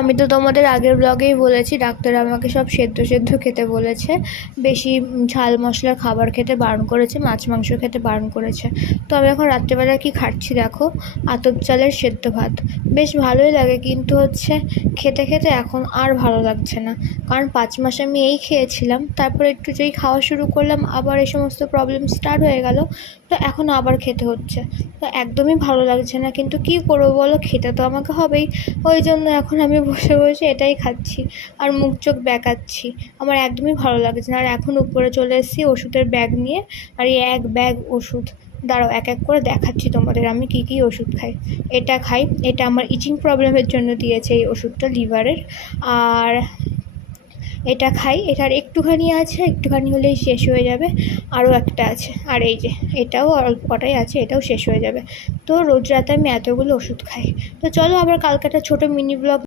আমি তো তোমাদের আগের ব্লগেই বলেছি ডাক্তার আমাকে সব সেদ্ধ সেদ্ধ খেতে বলেছে, বেশি ঝাল মশলার খাবার খেতে বারণ করেছে, মাছ মাংস খেতে বারণ করেছে। তো আমি এখন রাত্রেবেলা কি খাচ্ছি দেখো, আতপ চালের সেদ্ধ ভাত। বেশ ভালোই লাগে, কিন্তু খেতে খেতে এখন আর ভালো লাগছে না। কারণ 5 মাস আমি এই খেয়েছিলাম, তারপরে একটু যেই খাওয়া শুরু করলাম আবার এই সমস্ত প্রবলেম স্টার্ট হয়ে গেল। তো এখন আবার খেতে হচ্ছে, তো একদমই ভালো লাগছে না। কিন্তু কী করবো বলো, খেতে তো আমাকে হবেই। ওই জন্য এখন আমি বসে বসে এটাই খাচ্ছি আর মুখ চোখ ব্যাকাচ্ছি। আমার একদমই ভালো লাগছে না। আর এখন উপরে চলে এসেছি ওষুধের ব্যাগ নিয়ে, আর এই এক ব্যাগ ওষুধ। দাঁড়াও এক এক করে দেখাচ্ছি তোমাদের আমি কী কী ওষুধ খাই। এটা খাই, এটা আমার ইচিং প্রবলেমের জন্য দিয়েছে এই ওষুধটা, লিভারের। আর এটা খাই, এটার একটুখানি আছে, একটুখানি হলেই শেষ হয়ে যাবে। আরও একটা আছে, আর এই যে এটাও অল্প কটাই আছে, এটাও শেষ হয়ে যাবে। তো রোজ রাতে আমি এতগুলো ওষুধ খাই। তো চলো আবার কালকে একটা ছোটো মিনি ব্লগ